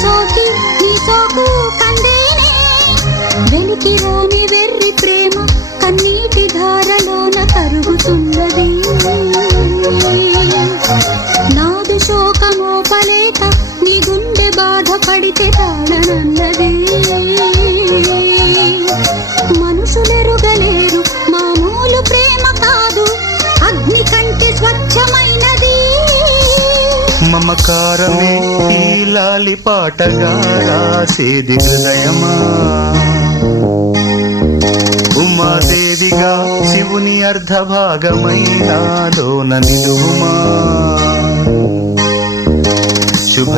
సోకి నీ సోకు కందేనే వెలికి రాని వెర్రి ప్రేమ కన్నీటి ధారలోన కరుగుతున్నది నాదు శోకమోపలేక నీ గుండె బాధపడితే తాళనన్నది మనుషులెరుగలేరు మామూలు ప్రేమ కాదు అగ్ని కంటే స్వచ్ఛమైనది మమకారమే ఈ లాలి పాటగా రాసేది హృదయమా ఉమాదేవిగా శివుని అర్ధభాగమైనాలోన నిలువుమా శుభ